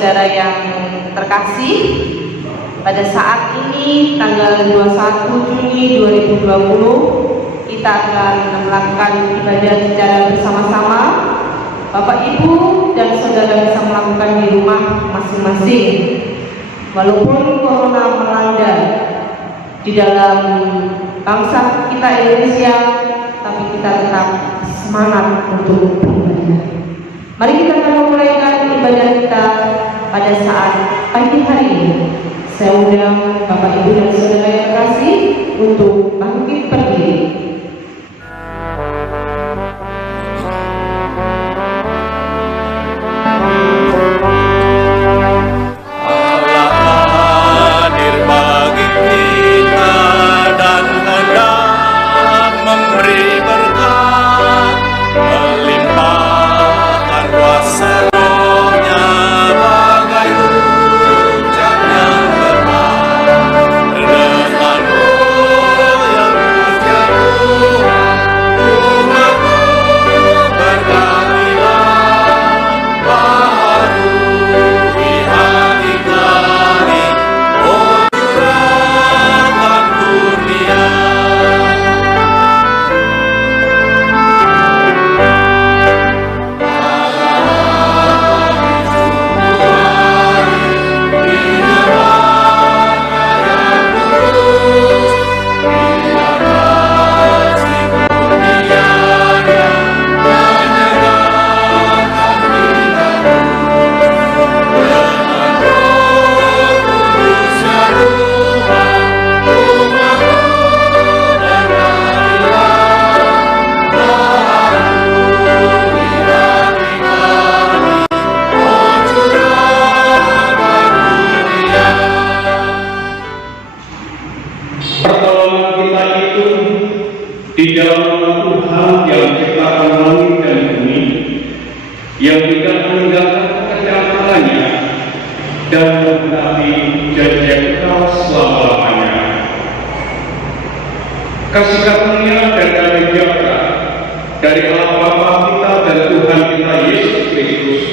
saudara yang terkasih, pada saat ini tanggal 21 Juni 2020 kita akan melakukan ibadah secara bersama-sama. Bapak Ibu dan saudara bisa melakukan di rumah masing-masing. Walaupun corona melanda di dalam bangsa kita Indonesia, tapi kita tetap semangat untuk beribadah. Mari kita akan memulaikan ibadah kita pada saat pagi hari ini. Saya undang Bapak Ibu dan saudara yang terkasih untuk bangkit berdiri. Di dalam Tuhan yang menciptakan langit dan bumi, yang tidak meninggalkan pekerjaan tangannya dan memenuhi janji Engkau selama-lamanya. Kasih karunia dan damai sejahtera dari Allah Bapa kita dan Tuhan kita Yesus Kristus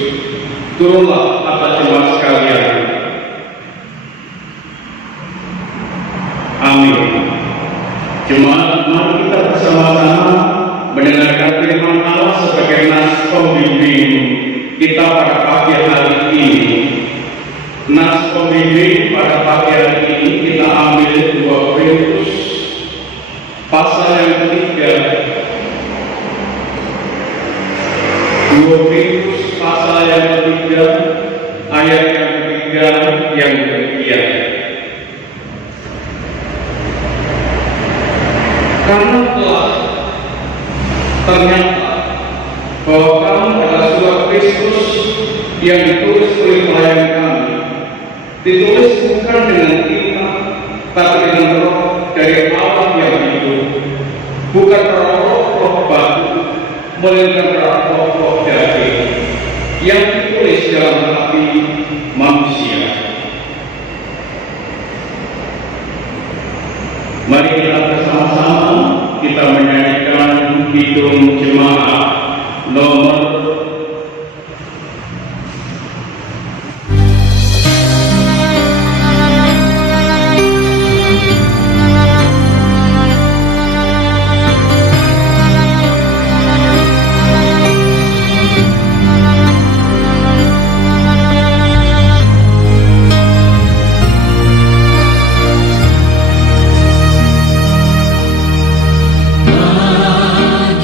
turunlah atas jemaat sekalian. Amin. Jemaat, mari kita bersama-sama mendengarkan firman Allah sebagai nas pembimbing kita pada pagi hari ini. Nas pembimbing pada pagi hari ini kita ambil 2 Korintus pasal yang ketiga. 2 Korintus pasal yang ketiga, ayat yang ketiga yang demikian. Karena telah ternyata bahwa kamu adalah surat Kristus yang ditulis oleh pelayan kami, ditulis bukan dengan tinta, tapi dengan roh dari Allah yang hidup, bukan roh batu, melainkan roh daging, yang ditulis dalam hati manusia. Mari kita bersama-sama kita menyanyikan Kidung Jemaat nomor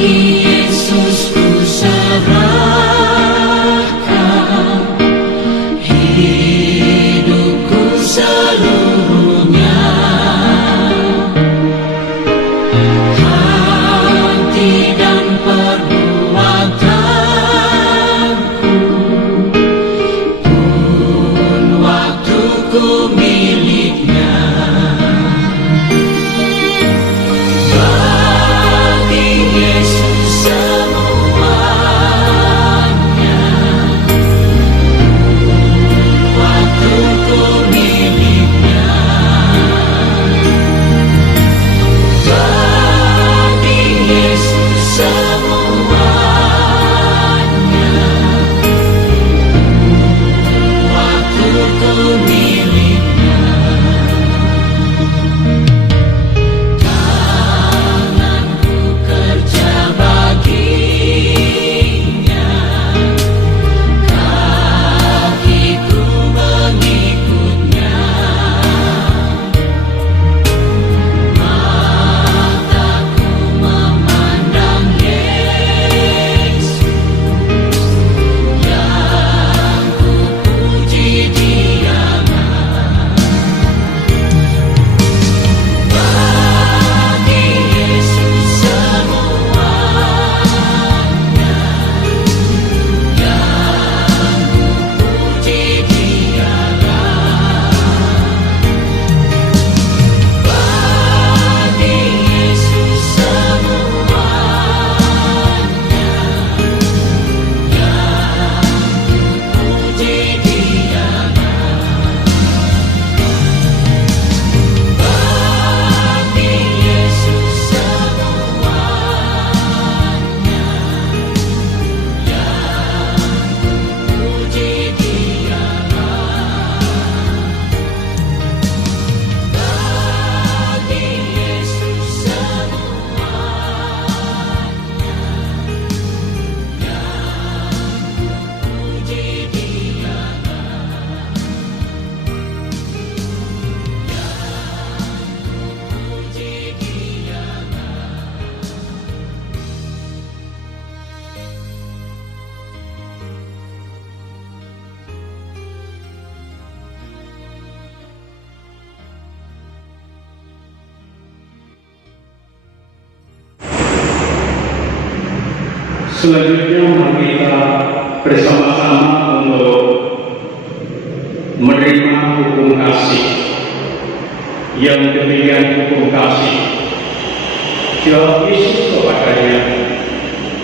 Yesus ku semuanya. Selanjutnya mari kita bersama-sama untuk menerima hukum kasih. Yang demikian hukum kasih, jawab Yesus kepadanya,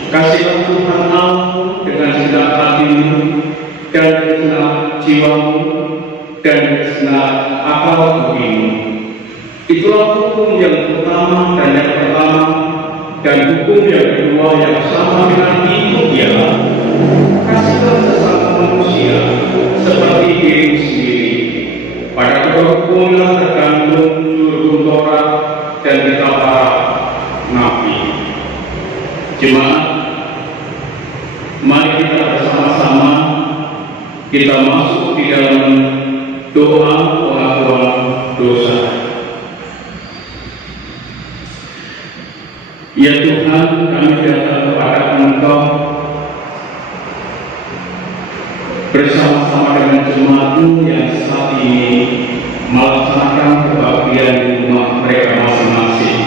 kasihlah Tuhan Allahmu dengan segenap hatimu dan segenap jiwamu dan segenap akal budimu. Itulah hukum yang utama dan yang pertama, dan hukum yang kedua yang sama dengan itu ialah kasihlah sesama manusia seperti dirimu sendiri. Pada kedua hukumlah tergantung seluruh Taurat dan kitab para nabi. Jemaat, mari kita bersama-sama kita masuk di dalam doa pengakuan dosa. Ya Tuhan, kami datang kepada Engkau bersama-sama dengan jemaat-Mu yang saat ini melaksanakan kebaktian di rumah mereka masing-masing.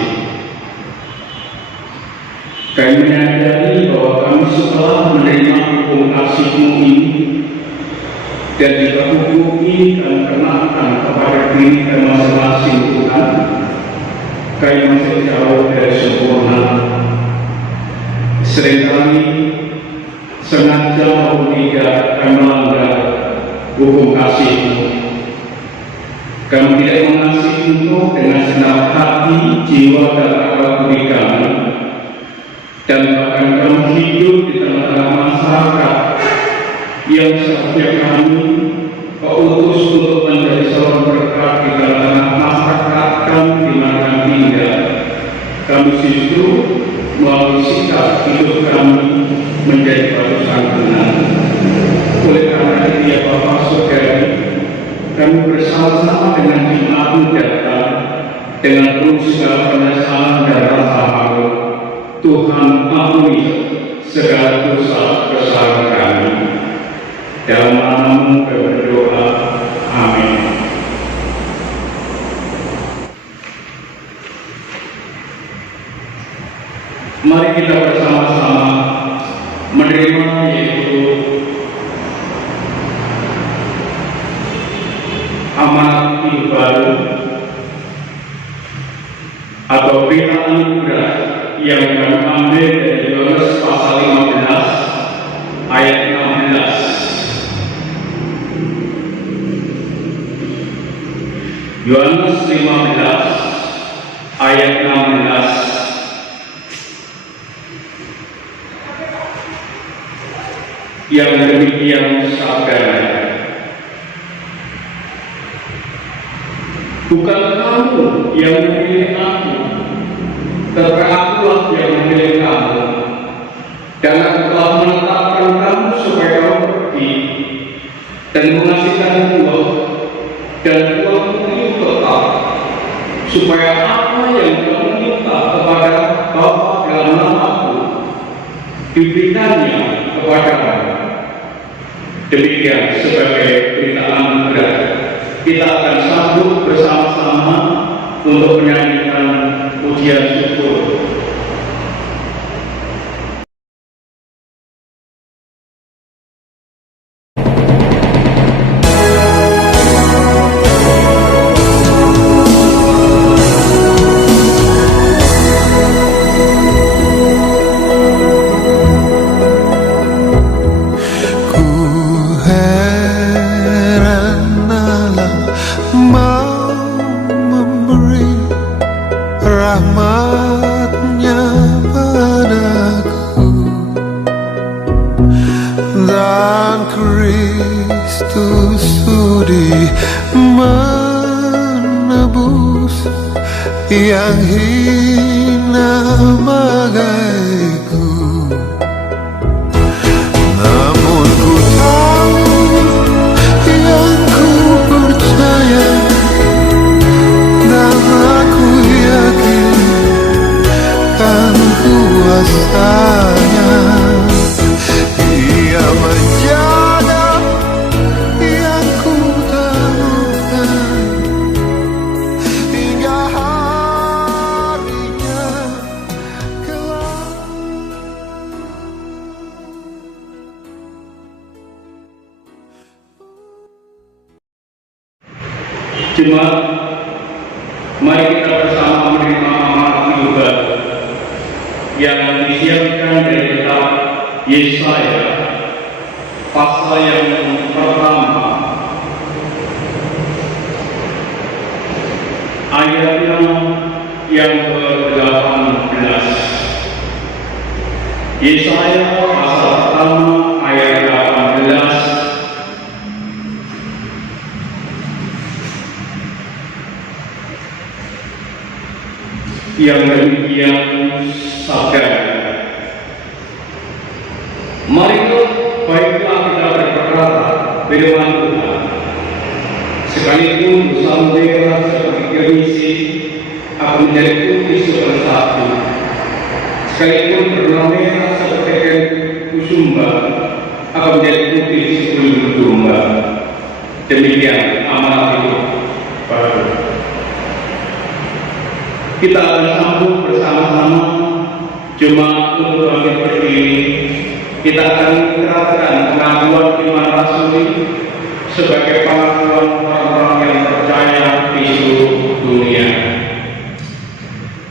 Kami menyadari bahwa kami setelah menerima hukum kasih-Mu ini dan juga hukum ini kami kenakan kepada diri kami masing-masing, Tuhan, kami masih jauh dari sempurna. Seringkali sengaja maupun tidak kami melanggar hukum kasih-Mu. Kami tidak mengasihi Engkau dengan segenap hati, jiwa, dan akal budi kami, dan bahkan kami hidup di tengah-tengah masyarakat yang seharusnya kami Kau utus untuk menjadi saluran berkat di tengah-tengah masyarakat kami di mana kami tinggal. Kami justru melalui sikap hidup kami menjadi batu sandungan. Oleh karena itu ya Bapak Saudari, kami bersama-sama dengan jemaat-Mu datang dengan penuh segala penyesalan dan rasa malu. Tuhan ampuni segala dosa kesalahan kami. Dalam nama-Mu kami berdoa. Amin. Mari kita bersama-sama menerima yaitu amanat hidup baru atau berita anugerah yang kami ambil dari Yohanes pasal 15 ayat 16. Yohanes 15 ayat 16. Yang demikian sabdanya, bukan kamu yang memilih aku, tetapi akulah yang memilih kamu, dan aku telah menetapkan kamu supaya kamu pergi dan menghasilkan buah, dan buahmu itu tetap, supaya apa yang kamu minta kepada Bapa dalam nama-Ku diberikannya kepadamu. Demikian sebagai berita anugerah, kita akan sambut bersama-sama untuk menyanyikan pujian syukur. Rahmat-Nya padaku, dan Kristus sudi menebus yang hina bagaiku. Namun ku tahu yang ku percaya, dan aku yakin kan kuasanya. Ia menjaga yang ku temukan hingga harinya kelak. Jemaat, mari kita bersama menerima amanat juga yang disiapkan dari kitab Yesaya pasal yang pertama, ayatnya yang ke-18. Yesaya pasal pertama ayat 18. Yang demikian sabda, marilah baiklah kita berperkara firman Tuhan, sekalipun dosa mereka seperti gerimis akan menjadi putih seperti salju, sekalipun berwarna merah seperti kain kusumba akan menjadi putih seperti domba. Demikian amanat itu baru. Kita akan sambung bersama-sama jemaat untuk bangkit berdiri. Kita akan menerapkan pengakuan iman rasuli sebagai pengakuan orang-orang yang percaya di seluruh dunia.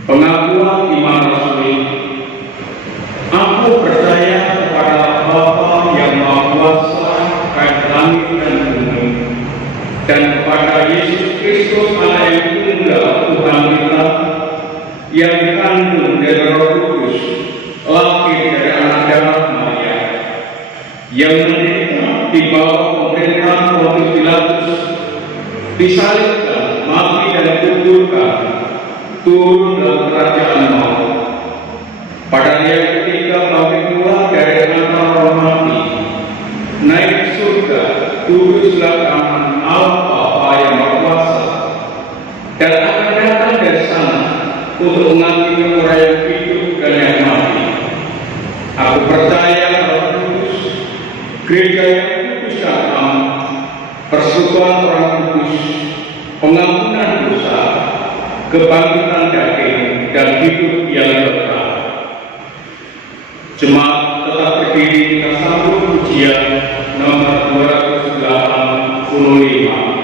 Pengakuan iman rasuli. Aku percaya kepada Bapa yang Maha Kuasa akan langit dan bumi, dan kepada Yesus Kristus Anak yang tunggal Tuhan kita, yang dikandung dari Roh Kudus, lahir dari anak darah Maria, yang menderita di bawah pemerintahan Pontius Pilatus, disalibkan, mati dan dikuburkan, turun dalam kerajaan maut. Pada hari yang ketiga bangkit pula dari antara orang mati, naik ke surga, duduk sebelah kanan Allah Bapa yang Maha Kuasa, dan akan datang dari sana untuk mengadili orang yang hidup dan yang mati. Aku percaya Roh Kudus, gereja yang kudus dan aman, persekutuan orang kudus, pengampunan dosa, kebangkitan daging, dan hidup yang kekal. Jemaat tetap berdiri, kita sambut pujian nomor 285.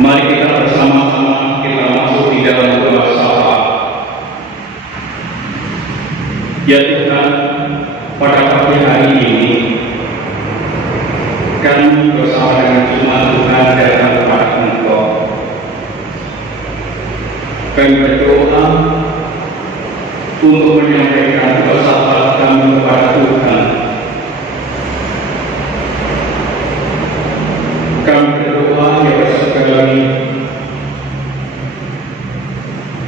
Mari kita bersama-sama kita masuk di dalam doa syafaat. Ya Tuhan, pada pagi hari ini kami bersama dengan jemaat Tuhan datang kepada Engkau. Kami berdoa untuk menyampaikan doa syafaat kami kepada Tuhan. Kami berdoa ya sekali,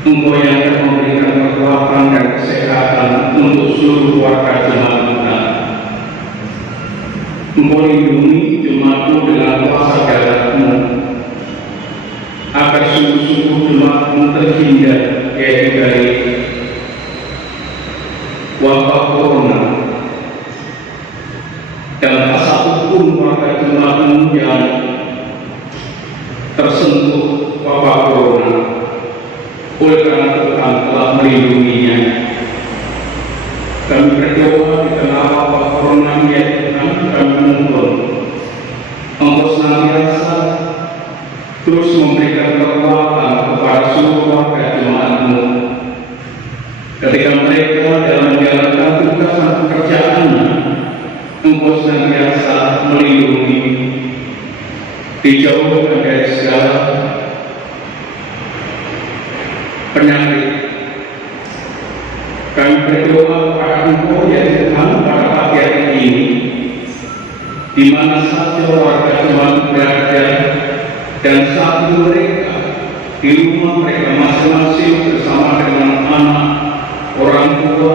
Engkau yang akan memberikan kekuatan dan kesehatan untuk seluruh warga jemaat Tuhan. Engkau lindungi jemaatmu dengan kuasa darah-Mu, agar sungguh-sungguh jemaatmu terhindar yaitu dari wabah corona, dan asal hukum warga jemaatmu yang tersentuh wabah corona. Oleh karena Tuhan telah melindunginya, kami berdoa di tengah wabah corona ya Tuhan, kami mohon Engkau senantiasa terus memberikan kekuatan kepada seluruh warga jemaat-Mu ketika mereka dalam menjalankan tugas dan pekerjaannya. Engkau senantiasa melindungi, dijauhkan dari segala penyakit. Kami berdoa kepada Engkau ya Tuhan pada pagi hari ini, di mana saja warga jemaat belajar dan satu mereka di rumah mereka masing-masing bersama dengan anak, orang tua,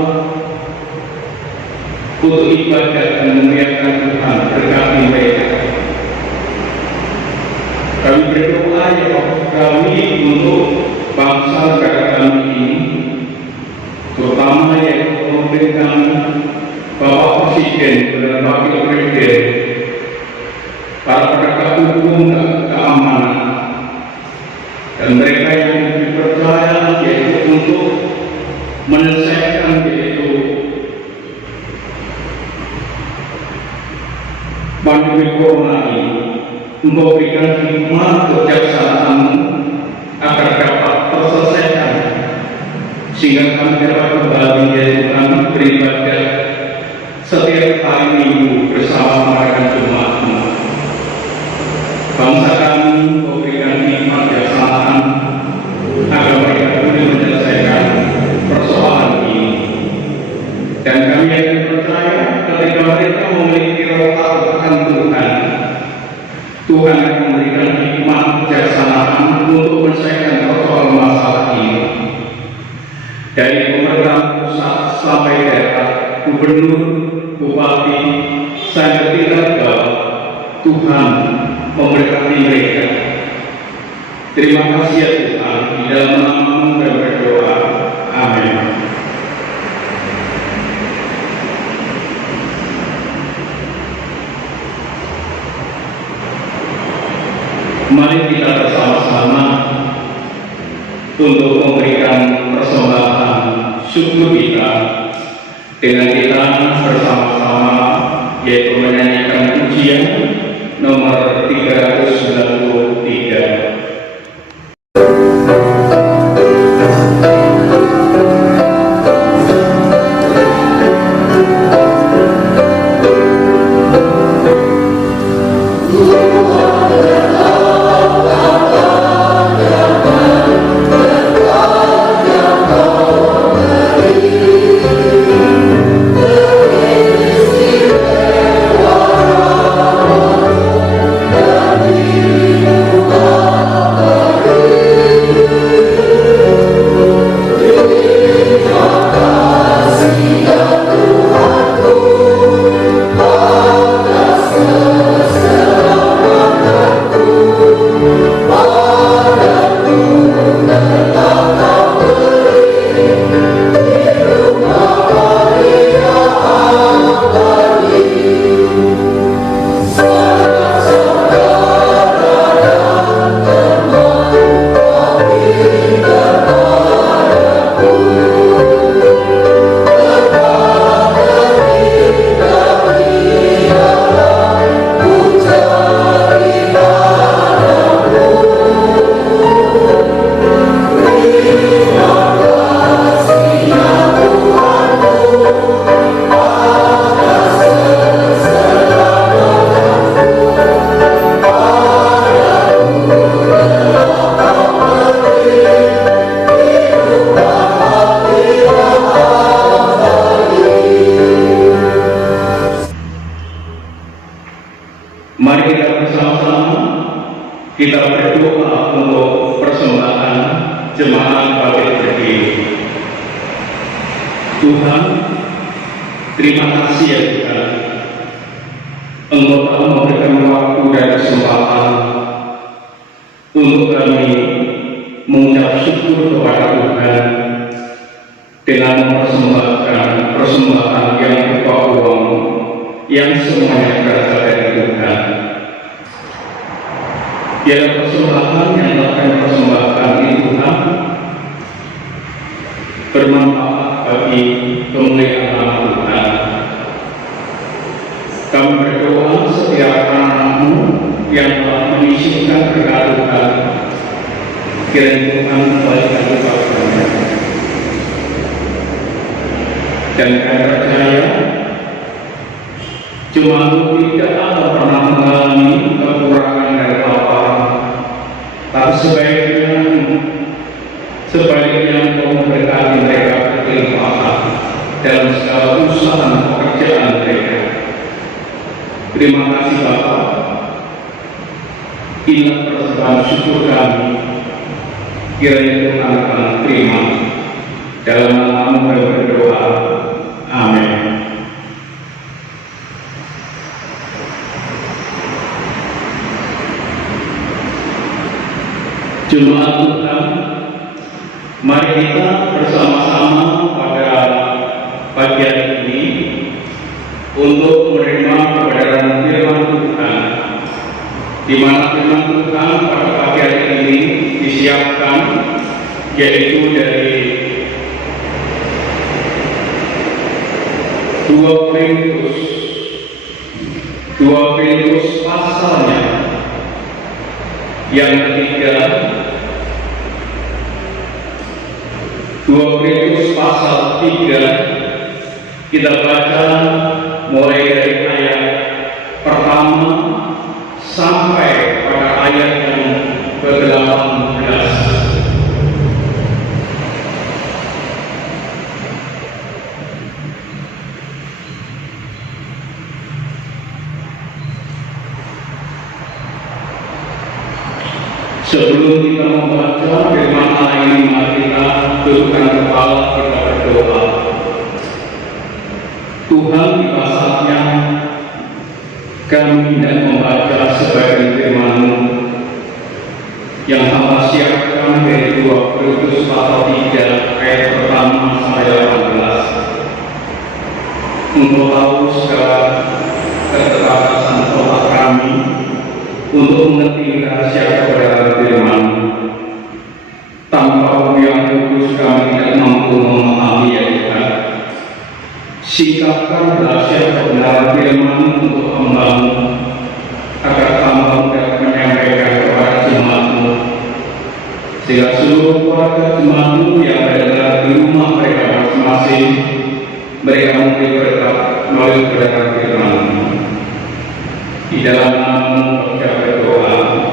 untuk ibadah dan memuliakan Tuhan. Berkati mereka. Kami berdoa ya Bapak kami untuk bangsa negara kami ini, terutama yaitu pemimpin kami, Bapak Presiden dan Wakil Presiden, para penegak hukum dan keamanan, dan mereka yang dipercaya yaitu untuk menyelesaikan yaitu pandemi corona ini, memberikan hikmah kebijaksanaan agar dapat terselesaikan, sehingga kami dapat kembali ya Tuhan beribadah setiap hari Minggu bersama dengan jemaat-Mu. Bangsa kami memberikan hikmah kebijaksanaan agar mereka boleh menyelesaikan persoalan ini, dan kami yakin percaya ketika mereka memiliki roh akan Tuhan, Tuhan akan memberikan hikmah kebijaksanaan untuk menyelesaikan persoalan masalah ini. Dari pemerintah pusat sampai daerah, gubernur, bupati, sampai tingkat bawah, Tuhan memberkati mereka. Terima kasih ya Tuhan, di dalam nama-Mu kami berdoa. Amin. Mari kita bersama-sama untuk memberikan persembahan syukur kita dengan kita bersama-sama, yaitu menyanyikan pujian nomor 393. Mari kita bersama-sama kita berdoa untuk persembahan jemaat baptis berdiri. Tuhan, terima kasih ya Tuhan, Engkau telah memberikan waktu dan kesempatan untuk kami mengucap syukur kepada Tuhan dengan mempersembahkan persembahan yang berupa uang yang semuanya berasal dari Tuhan. Biarlah persembahan yang telah kami persembahkan ini Tuhan bermanfaat bagi kemuliaan nama Tuhan. Kami berdoa setiap anak-Mu yang telah menyisihkan berkat Tuhan, kiranya Tuhan kembalikan kepadanya. Dan kami percaya jemaat-Mu tidak akan pernah mengalami kekurangan dan kelaparan, tapi sebaliknya Engkau memberkati mereka berlimpah. dalam segala usaha dan pekerjaan mereka. Terima kasih Bapa. Inilah persembahan syukur kami. Kiranya Tuhan akan terima. Dalam nama-Mu kami berdoa. Amin. Jemaat Tuhan, mari kita bersama-sama pada pagi hari ini untuk menerima kebenaran firman Tuhan, di mana firman Tuhan pada pagi hari ini disiapkan, yaitu dari 2 Korintus pasalnya yang ketiga, 2 Korintus pasal 3, kita baca mulai dari ayat pertama sampai pada ayat yang ke-18. Sebelum kita membaca firman Allah ini, mari kita tundukkan kepala, kita berdoa. Tuhan, di saatnya kami hendak membaca sebagian firman-Mu yang hamba siapkan dari 2 Korintus pasal 3 ayat pertama sampai 18. Engkau tahu segala keterbatasan otak kami untuk mengerti rahasia kebenaran firman. Tanpa Roh yang kudus kami tidak mampu memahami, ya Tuhan. Singkapkan rahasia kebenaran firman untuk hamba-Mu, agar hamba dapat menyampaikan kepada jemaat-Mu, sehingga seluruh keluarga jemaat-Mu yang berada di rumah mereka masing-masing, mereka memberi berkat melalui kebenaran firman-Mu. Di dalam nama-Mu kita berdoa.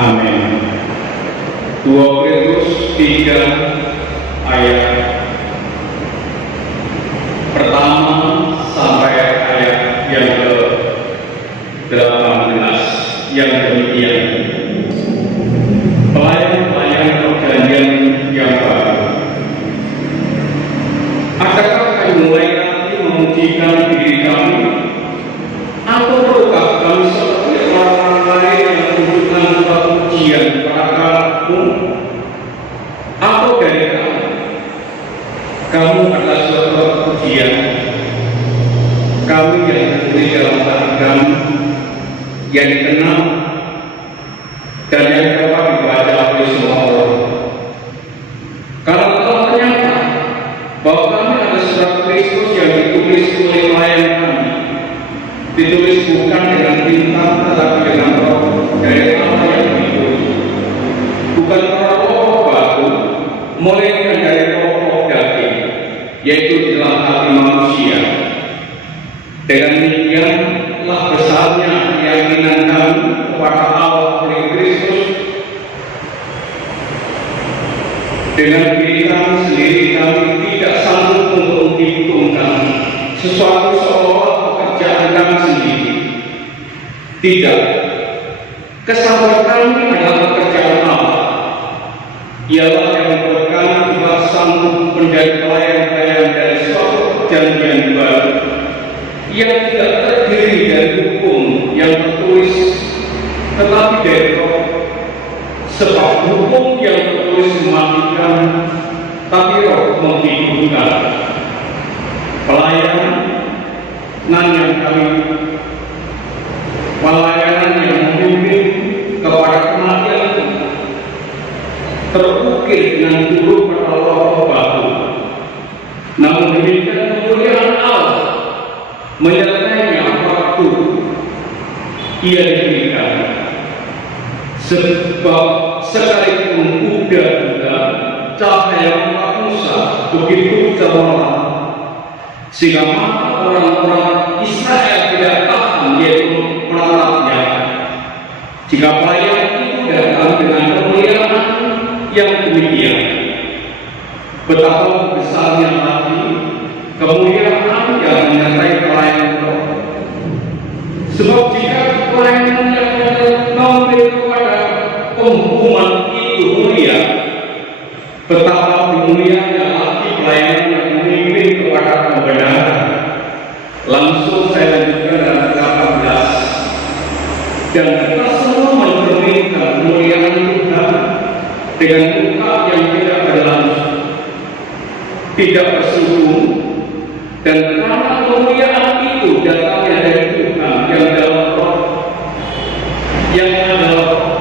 Amin. 2 Korintus 3 ayat pertama sampai ayat yang ke-18 yang demikian. Pelayan-pelayan perjanjian yang baru, adakah kami mulai nanti memujikan diri kami, atau perlukah kami seperti orang lain yang menunjukkan pujian kepada Kamu? Atau dari kamu adalah suatu pujian, kami yang ditulis dalam hati kami, yang dikenal dan yang dapat dibaca oleh semua orang. Kalau telah ternyata bahwa kami adalah surat Kristus yang ditulis oleh pelayan kami, ditulis bukan dengan bintang tetapi dengan roh dari Allah yang hidup, bukan roh baru, melainkan dari roh daging, yaitu di dalam hati manusia. Dengan demikianlah besarnya keyakinan kami kepada Allah oleh Kristus. Dengan diri kami sendiri kami tidak sanggup untuk menghitungkan sesuatu seolah pekerjaan kami sendiri. Tidak. Kesabaran kami adalah pekerjaan Allah. Ialah yang membuat kami juga sanggup menjadi pelayan-pelayan dari suatu perjanjian baru yang tidak terdiri dari hukum yang tertulis, tetapi dari roh. Sebab hukum yang tertulis mematikan, tapi roh menghidupkan. Pelayanan yang memimpin kepada kematian terukir dengan huruf kata roh baru. Namun demikian kemuliaan Allah menyertainya waktu ia diberikan. Sebab sekalipun kuda-kuda cahaya umat Musa begitu cemerlang, sehingga mata orang-orang Israel tidak tahan, yaitu menatapnya. Jika pelayan itu datang dengan kemuliaan yang demikian, betapa besarnya hati kemuliaan yang menyertai pelayanan roh. Sebab jika pelayanan yang memberi kepada penghukuman itu mulia, betapa mulianya hati pelayanan yang memimpin kepada kebenaran. Langsung saya lanjutkan dalam 18. Dan kita semua mencerminkan kemuliaan Tuhan dengan muka yang tidak berlangsung, tidak bersungguh, dan karena kemuliaan itu datangnya dari Tuhan yang dalam roh, yang adalah roh,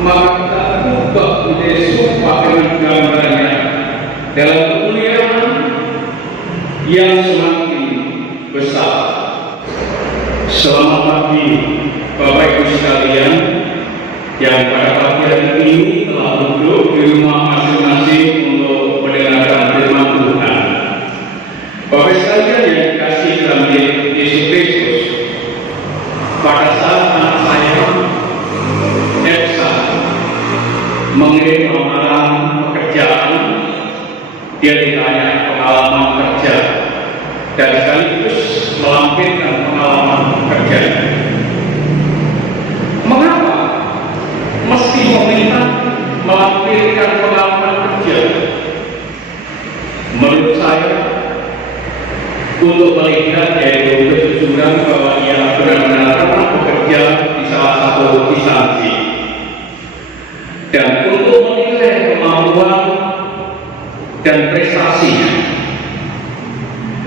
maka kita ubah menjadi sumpah dengan gambarnya dalam kemuliaan yang semakin besar. Selamat pagi Bapak Ibu sekalian yang pada pagi hari ini telah duduk di rumah masing-masing untuk mendengarkan firman Tuhan. Bapak sekalian yang dikasihi dalam Yesus Kristus, pada saat anak saya Epsa mengirim lamaran pekerjaan, dia ditanya pengalaman kerja dan sekaligus melampirkan pengalaman kerja. Mengapa mesti meminta melampirkan pengalaman kerja? Menurut saya, untuk melihat yaitu kejujuran bahwa ia benar-benar pernah bekerja di salah satu instansi, dan untuk menilai kemampuan dan prestasinya.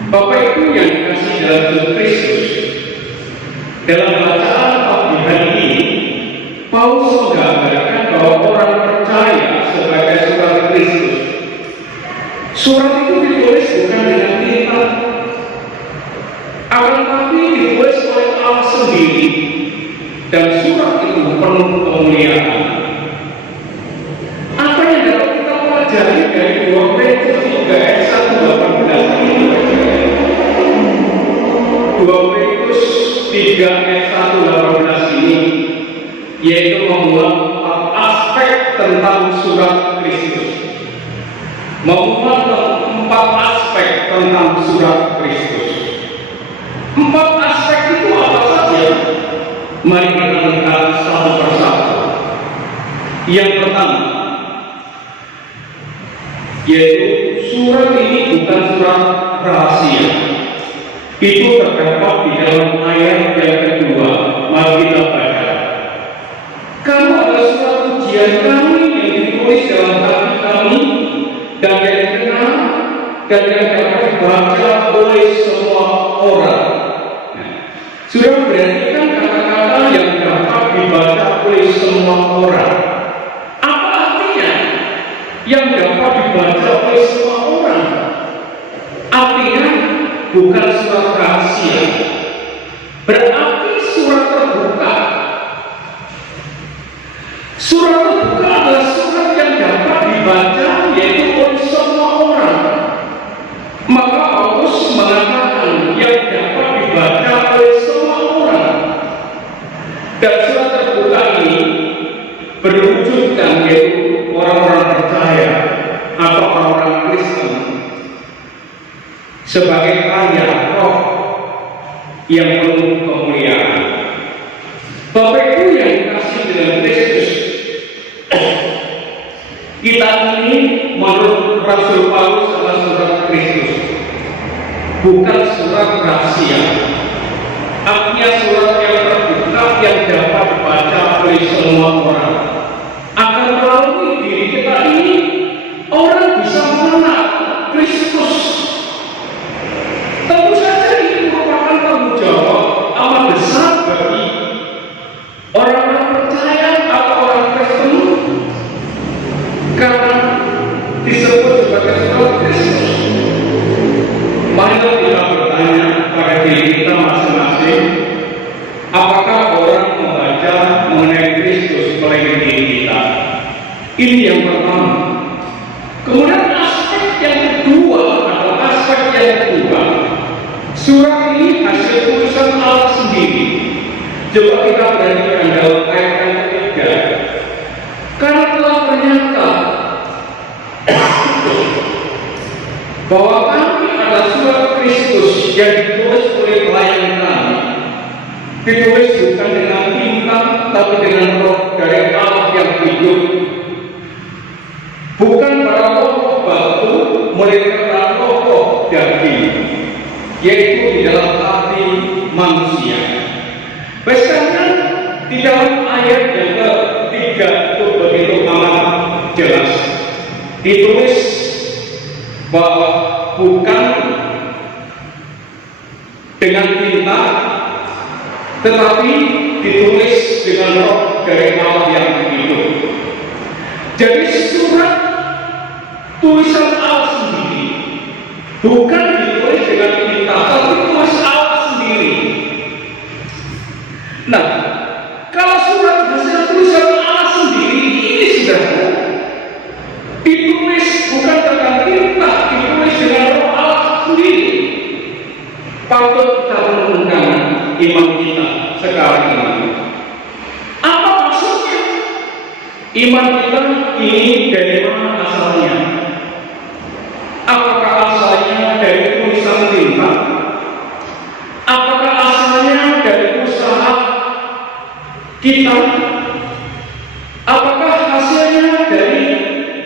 Bapak Ibu yang dikasihi dalam Yesus Kristus, dalam bacaan pagi hari ini, Paulus menggambarkan bahwa orang percaya sebagai surat Kristus. Surat itu ditulis bukan dengan tinta, akan tetapi ditulis oleh Allah sendiri, dan surat itu penuh kemuliaan. Apa yang dapat kita pelajari dari 2 Petrus 3 ayat 1-18 ini? 2 Petrus 3 ayat 1-18 ini yaitu memuat 4 aspek tentang surat Kristus. Memuat 4 aspek tentang surat Kristus. 4 aspek itu apa saja? Mari kita lihat satu persatu. Yang pertama, yaitu surat ini bukan surat rahasia. Itu terdapat di dalam ayat yang kedua. Mari kita baca. Kamu adalah surat ujian kami yang ditulis dalam hati kami dan yang dikenal dan yang dapat dibaca oleh semua orang. Sudah berarti kan kata-kata yang dapat dibaca oleh semua orang. Apa artinya yang dapat dibaca oleh semua orang? Artinya bukan surat rahasia, berarti surat terbuka. Surat terbuka adalah surat yang dapat dibaca yaitu oleh semua orang. Maka Paulus mengatakan yang dapat dibaca oleh semua orang. Dan surat terbuka ini berwujudkan yaitu orang-orang percaya atau orang-orang Kristen sebagai karya roh yang penuh kemuliaan. Bapak Ibu yang dikasihi dengan Kristus, kita ini menurut Rasul Paulus adalah surat Kristus, bukan surat rahasia. Artinya surat yang terbuka yang dapat dibaca oleh semua orang. Akan melalui diri kita ini orang bisa mengenal Kristus. Tentu saja ini merupakan tanggung jawab amat besar bagi orang-orang percaya atau orang Kristen, karena disebut sebagai surat Kristus. Mari kita bertanya pada diri kita masing-masing, apakah orang membaca mengenai Kristus melalui diri kita? Ini yang pertama. Kemudian aspek yang kedua adalah aspek yang kedua. Surat ini hasil tulisan Allah sendiri. Coba kita perhatikan dalam ayat yang ketiga. Karena telah ternyata bahwa kami adalah surat Kristus yang ditulis oleh pelayan kami, ditulis bukan dengan tinta tapi dengan roh dari Allah yang hidup, bukan pada roh batu melainkan pada roh daging, yaitu di dalam hati manusia. Bahkan di dalam ayat yang ketiga itu begitu amat jelas ditulis bahwa bukan dengan tinta, tetapi ditulis dengan roh dari Allah yang hidup. Jadi surat tulisan Allah sendiri, bukan ditulis dengan tinta, tapi tulis Allah sendiri. Nah, kalau surat hasil tulisan Allah sendiri ini sudah ditulis bukan dengan tinta, ditulis dengan roh Allah sendiri, patut kita renungkan iman kita sekarang ini. Apa maksudnya? Iman kita ini dari mana asalnya? Apakah asalnya dari tulisan tinta? Apakah asalnya dari usaha kita? Apakah hasilnya dari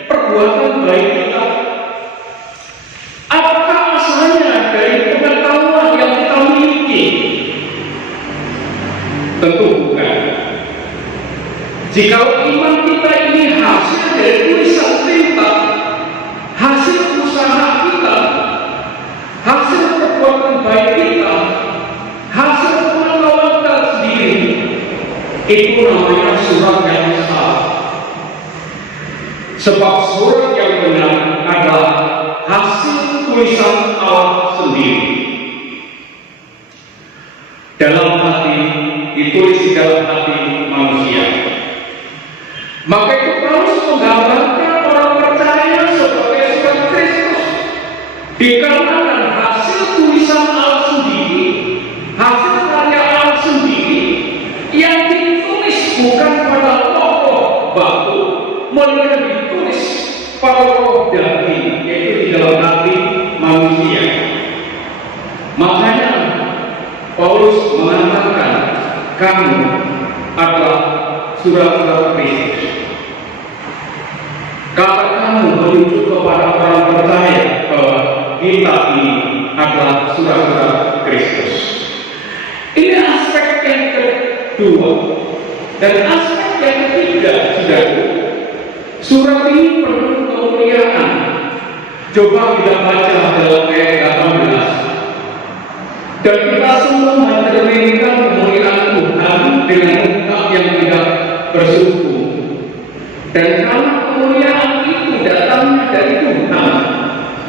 perbuatan baik kita? Apakah asalnya dari pengetahuan yang kita miliki? Tentu bukan. Jika iman kita ini hasil dari tulisan tinta, hasil usaha kita, hasil perbuatan baik kita, hasil pengetahuan kita sendiri, itu namanya surat yang salah. Sebab surat yang benar adalah hasil tulisan Allah sendiri. Dalam hati, ditulis di dalam hati manusia. Maka itu Paulus menggambarkan orang percaya sebagai surat Kristus, dikarenakan hasil tulisan Allah sendiri, hasil karya Allah sendiri, yang ditulis bukan pada roh batu, melainkan ditulis pada roh daging, yaitu di dalam hati manusia. Makanya Paulus mengatakan kamu adalah surat-surat Kristus. Kata kamu merujuk kepada orang percaya bahwa kita ini adalah surat-surat Kristus. Ini aspek yang kedua. Dan aspek yang ketiga, saudaraku, surat ini penuh kemuliaan. Coba kita baca dalam ayat 18. Dan kita semua mencerminkan kemuliaan Tuhan dengan ungkap yang tidak bersuku. Dan karena kemuliaan itu datangnya dari Tuhan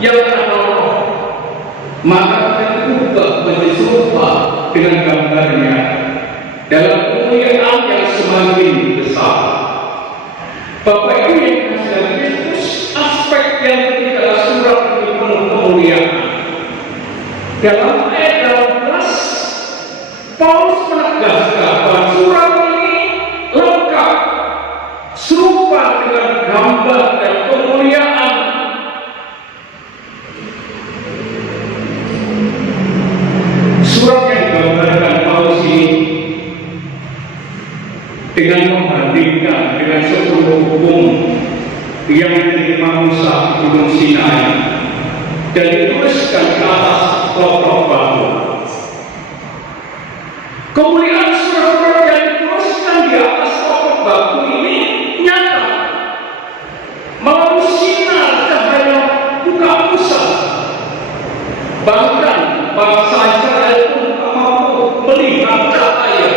yang adalah Roh, maka kita juga menjadi serupa dengan gambarnya dalam kemuliaan yang semakin besar. Bapak Ibu yang dikasihi Kristus, aspek yang ketiga surat itu penuh kemuliaan. Dalam ayat 18, Paulus menegaskan bahwa surat ini lengkap, serupa dengan gambar dan kemuliaan surat yang digambarkan Paulus ini dengan membandingkan dengan 10 hukum yang diterima Musa di Gunung Sinai dan dituliskan ke atas pokok batu. Kemuliaan surat-surat yang dituliskan di atas pokok batu ini nyata melalui sinar cahaya muka Musa. Bahkan bangsa Israel pun tak mampu melihat cahaya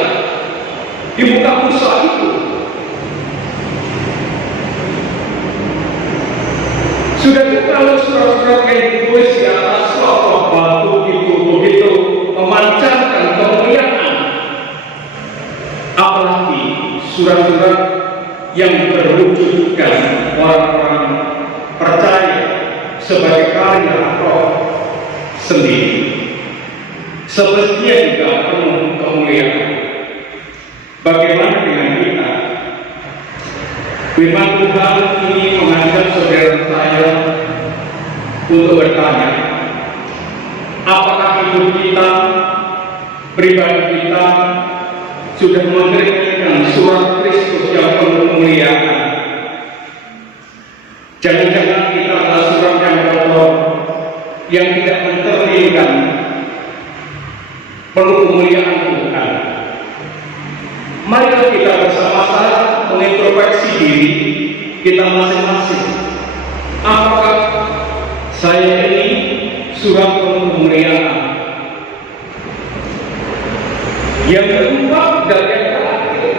di muka Musa itu. Sudah kalau surat-surat yang ditulis di atas pokok batu itu begitu memancarkan kemuliaan, apalagi surat-surat yang berwujudkan orang-orang percaya sebagai karya Roh sendiri, sepertinya juga penuh kemuliaan. Bagaimana dengan kita? Firman Tuhan ini mengajak saudara saya untuk bertanya, apakah hidup kita, pribadi kita sudah mencerminkan surat Kristus yang penuh kemuliaan? Jangan-jangan kita adalah surat yang kotor, yang tidak mencerminkan penuh kemuliaan Tuhan. Mari kita bersama-sama mengintrospeksi diri kita masing-masing. Apakah saya ini surat penuh kemuliaan? Yang keempat dan yang terakhir,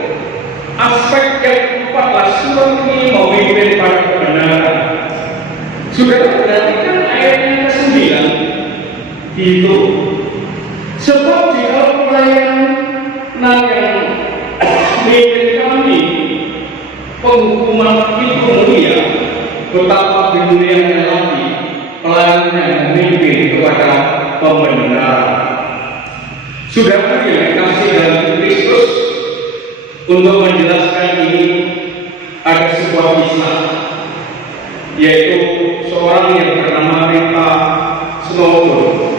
aspek yang keempatlah surat ini memimpin pada kebenaran. Saudara perhatikan ayat yang ke-9 itu, sebab di dalam pelayanan yang memimpin kami penghukuman itu mulia, betapa di dunia yang lagi pelayanan yang memimpin kepada pembenaran. Saudara yang dikasih dalam Kristus, untuk menjelaskan ini ada sebuah kisah, yaitu seorang yang bernama Rita Snowdon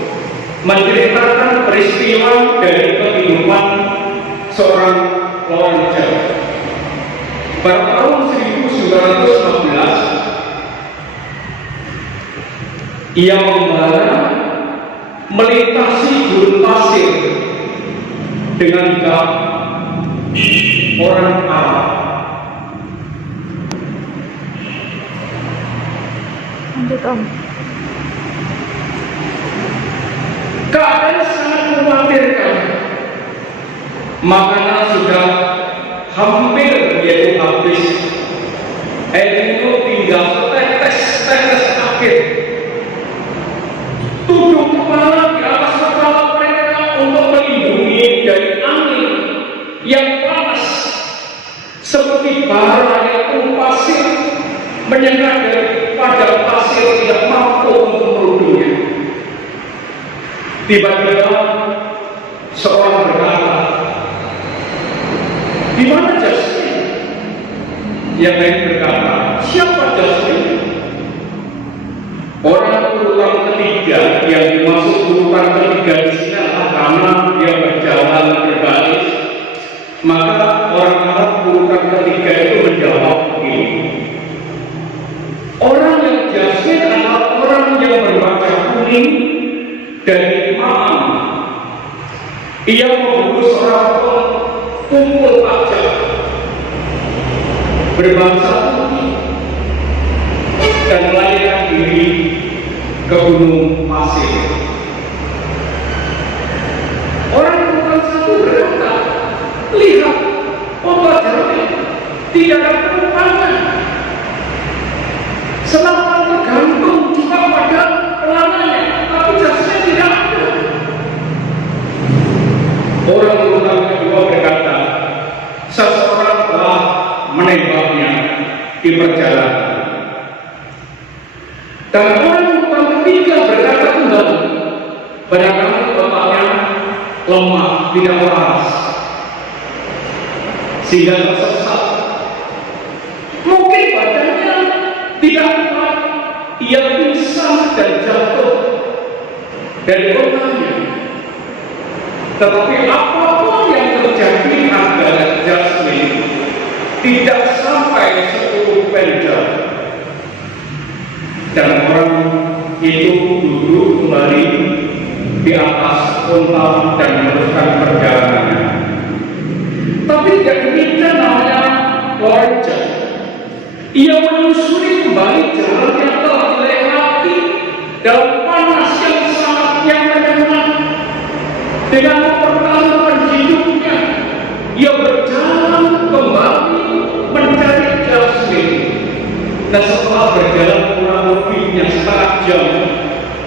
menceritakan peristiwa dari kehidupan seorang pelajar. Pada tahun 1915 ia membara melintasi gurun pasir dengan orang Arab. Lanjut Om. Keadaan sangat mengkhawatirkan. Makanan sudah hampir yaitu habis. Air itu tinggal tetes akhir. Tujuh kepala di atas kepala mereka untuk melindungi dari angin yang panas, seperti bara yang penuh pasir menyengat daripada pasir tidak mampu untuk merundungnya. Tiba-tiba seorang berkata, "Di mana Jasmin?" Yang lain berkata, "Siapa Jasmin?" Orang urutan ketiga yang dimaksud urutan ketiga di sini adalah karena dia berjalan berbalik. Maka orang Arab urutan ketiga itu menjawab begini, orang yang Jasmin adalah orang yang berwajah kuning dari Imam. Ia membungkus seorang kumpul pajak berbangsa putih dan melarikan diri ke gunung pasir. Orang urutan satu berkata, "Lihat, obat jernih tidak ada penumpangnya. Senapan tergantung juga pada pelananya, tapi jasnya tidak ada." Orang urutan kedua berkata, "Seseorang telah menembaknya di perjalanan." Dan orang urutan ketiga berkata kembali, "Barangkali otaknya lemah, tidak waras, sehingga tersesat. Mungkin badannya tidak kuat, ia pingsan dan jatuh dari kotanya. Tetapi apapun yang terjadi pada Jasmin tidak sampai 10 pendel." Dan orang itu duduk kembali di atas unta dan meneruskan perjalanannya. Tapi tidak demikian namanya Lorca. Ia menyusuri kembali jalan yang telah dilewati dalam panas yang sangat yang menyengat. Dengan mempertaruhkan hidupnya, ia berjalan kembali mencari Jasmin. Dan setelah berjalan kurang lebihnya setengah jam,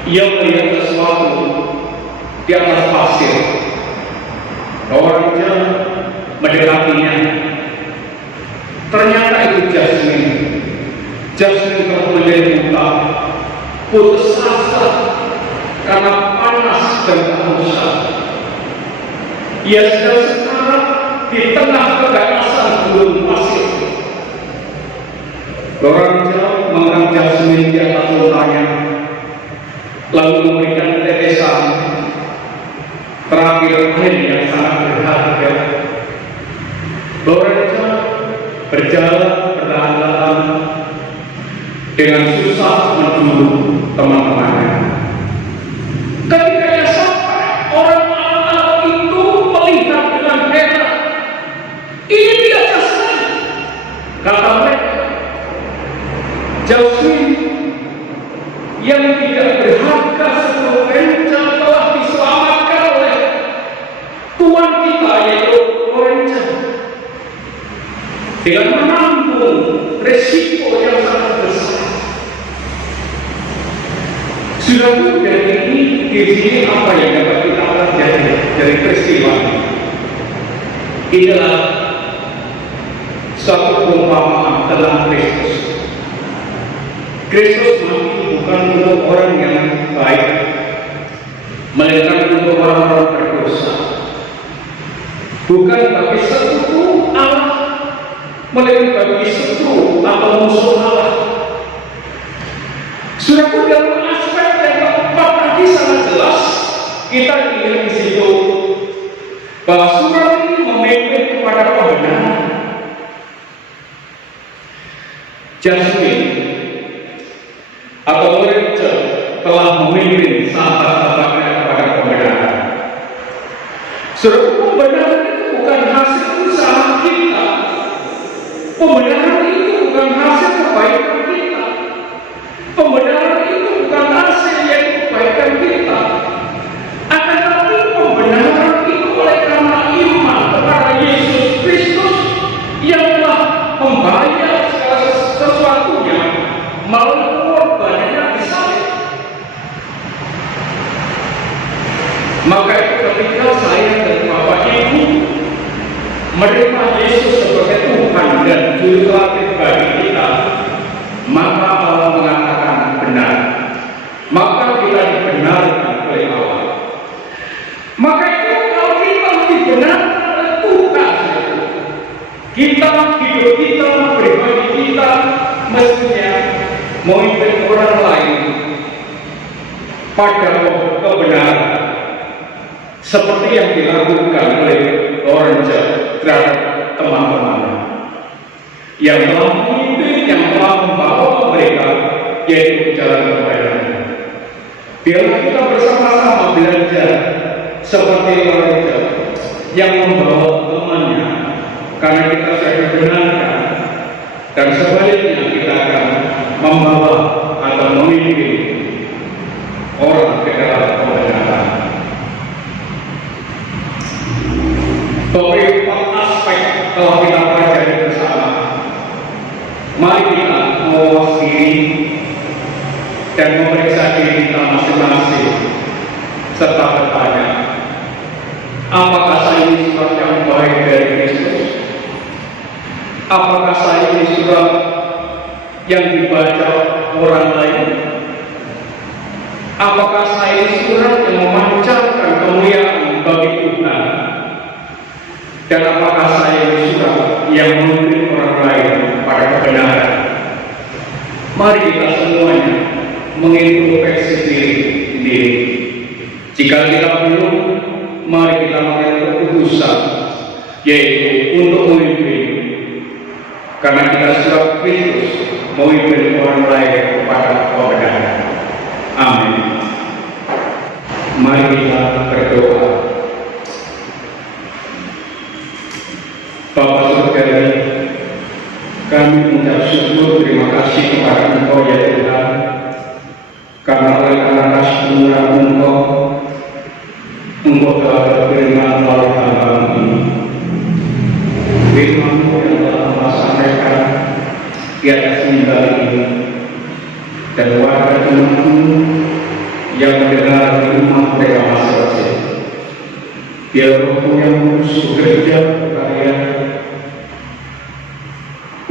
ia melihat sesuatu di atas pasir. Lorca mendekatinya. Ternyata itu Jasmin. Jasmin telah menjadi buta, putus asa karena panas dan kehausan. Ia sedang sekarat di tengah keganasan gurun pasir. Lorca mengangkat Jasmin di atas untanya, lalu memberikan tetes pesan terakhir ini yang sangat berharga. Gereja berjalan perlahan-lahan dengan susah menuju teman-temannya. Ketika ia sampai, orang-orang itu melihat dengan heran. Ini biasa sekali, kata mereka. Jasmin yang tidak berharga 10 pencel telah diselamatkan oleh Tuhan kita, yaitu Lorenza, dengan menanggung resiko yang sangat besar. Sudah dari ini di sini apa yang dapat kita pelajari dari peristiwa ini? Inilah suatu perumpamaan tentang Kristus. Kristus mati bukan untuk orang yang baik, melainkan untuk orang-orang berdosa. Bukan bagi sekutu Allah, melainkan bagi sekutu atau musuh Allah. Sudah dalam aspek yang keempat tadi sangat jelas kita lihat di situ bahwa surat ini memimpin kepada kebenaran. Jasmin atau Lorenza telah memimpin sahabat-sahabatnya kepada kebenaran. Surat kebenaran itu bukan hasil usaha kita. Pembenaran itu bukan hasil kebaikan kita. Pembenaran itu bukan hasil yang kebaikan kita. Akan tetapi pembenaran itu oleh karena iman kepada Yesus Kristus yang telah membayar segala sesuatunya melalui pengorbanannya di salib. Maka itu ketika saya dan Bapak Ibu menerima Yesus sebagai Tuhan dan Juru Selamat bagi kita, maka Allah mengatakan benar. Maka kita dibenarkan oleh Allah. Maka itu kalau kita dibenarkan oleh Tuhan, kita hidup kita, pribadi kita mestinya memimpin orang lain pada kebenaran, seperti yang dilakukan oleh Lorenza terhadap teman-temannya yang telah memimpin, yang telah membawa mereka yaitu jalan kebenaran. Biarlah kita bersama-sama belajar seperti Lorenza yang membawa temannya, karena kita sudah dibenarkan, dan sebaliknya kita akan membawa atau memimpin orang ke dalam kebenaran. Beberapa aspek telah kita pelajari bersama. Mari kita mawas diri dan memeriksa diri kita masing-masing serta bertanya, apakah saya ini surat yang baik dari Kristus? Apakah saya ini surat yang dibaca orang lain? Apakah saya ini surat yang memancarkan kemuliaan bagi Tuhan? Dan apakah saya ini surat yang memimpin orang lain pada kebenaran? Mari kita semuanya mengintrospeksi diri. Jika kita belum, mari kita mengambil keputusan, yaitu untuk memimpin. Karena kita surat Kristus memimpin orang lain kepada kebenaran. Amin. Mari kita berdoa. Bapa Surgawi, kami mengucap syukur, terima kasih kepada Engkau ya Tuhan, karena oleh karena kasih murah Engkau telah berfirman melalui hamba ini. Firman-Mu yang telah melaksanakan di atas mimbar ini, dan warga Tuhan yang mendengar di rumah mereka masing-masing. Biar Roh-Mu yang kudus bekerja berkarya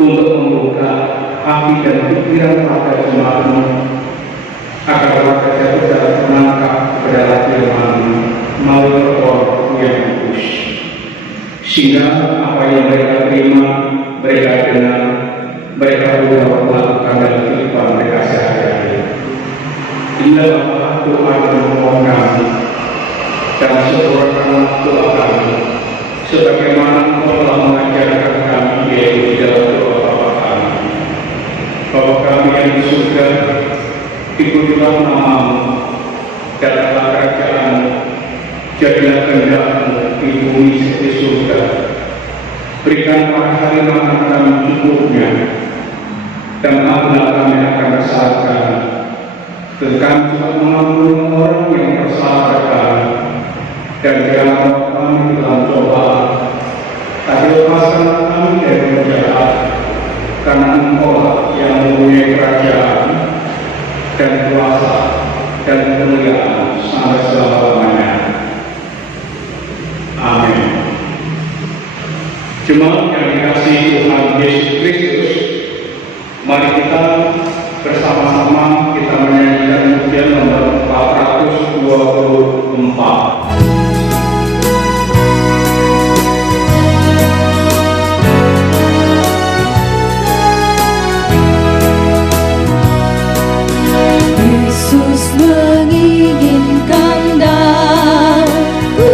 untuk membuka hati dan pikiran pada jemaat-Mu, agar mereka dapat menangkap kebenaran firman-Mu melalui Roh yang kudus, sehingga apa yang mereka terima, mereka dengar, mereka juga melakukan dalam kehidupan mereka sehari-hari. Inilah Tuhan memohon kami sebagaimana Engkau telah mengajarkan kami, yaitu di dalam doa Bapa kami. Bapa kami yang di surga, dikuduslah nama-Mu, datanglah kerajaan-Mu, jadilah kehendak-Mu di bumi seperti surga. Berikan pada hari makan kami cukupnya, dan ampunilah kami akan kesalahan kami. Kami juga mengampuni orang yang bersalah kepada kami, dan jangan bawa kami dalam cobaan, tapi lepaskanlah kami dari yang jahat, karena Engkau yang mempunyai kerajaan dan kuasa dan kemuliaan sampai selama-lamanya. Amin. Jemaat yang dikasihi Tuhan Yesus Kristus, mari kita bersama-sama kita menyanyikan pujian nomor 424. Yesus menginginkan daku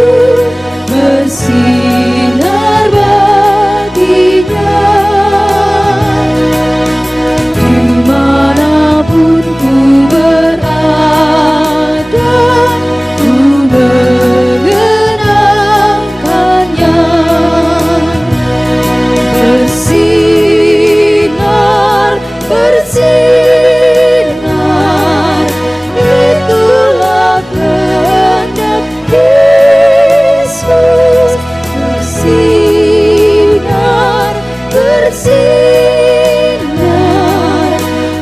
bersinar baginya, dimanapun ku berada, ku mengenangkannya. Bersinar, bersinar, itulah kehendak Yesus. Bersinar, bersinar,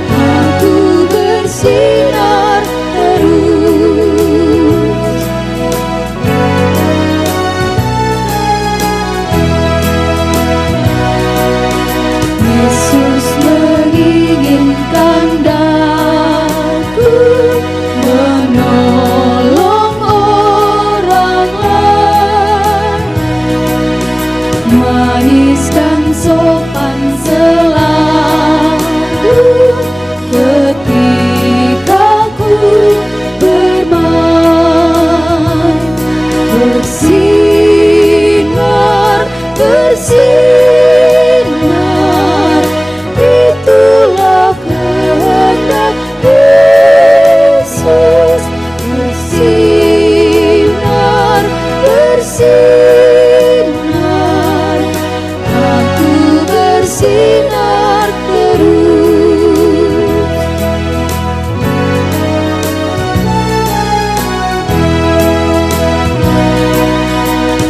aku bersinar terus. Yesus menginginkan daku menolong orang lain, manis dan sopan selalu ketika ku bermain. Bersinar, bersinar, itulah kehendak Yesus. Bersinar, bersinar, aku bersinar terus.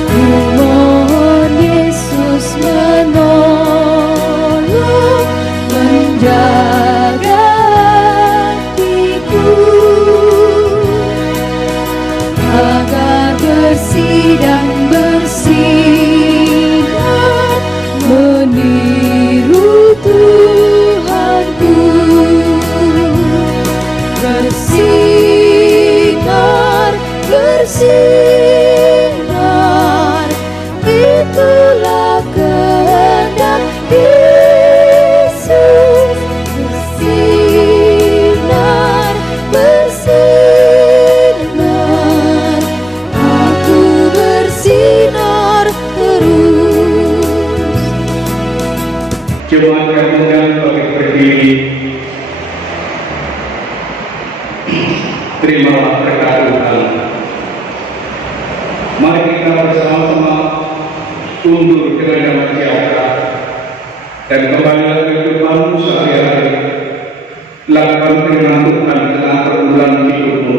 Ku mohon Yesus menolong, menjaga hatiku, agar bersih dan bersinar, meniru Tuhanku. Bersinar, bersinar, itulah kehendak Yesus. Bersinar, bersinar, aku bersinar terus. Jemaat yang undang bagi berdiri, terimalah berkat Tuhan. Mari kita bersama-sama undur dengan damai sejahtera dan kembali ke kehidupanmu sehari-hari. Lakukan firman Tuhan di tengah pergumulan hidupmu.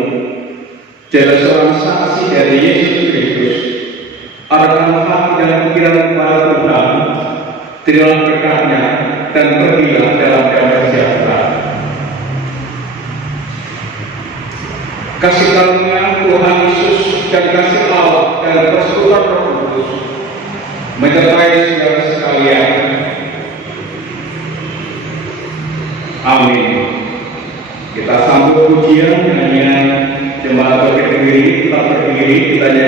Jadi seorang saksi dari Yesus Kristus. Arahkan hati dan pikiran kepada Tuhan. Terimalah berkatnya dan pergilah dalam damai sejahtera. Kasih karunia Tuhan Yesus dan kasih Allah dan persekutuan Roh Kudus menyertai saudara sekalian. Amin. Kita sambut pujian nyanyian jemaat berdiri, kita berdiri, kita nyanyi.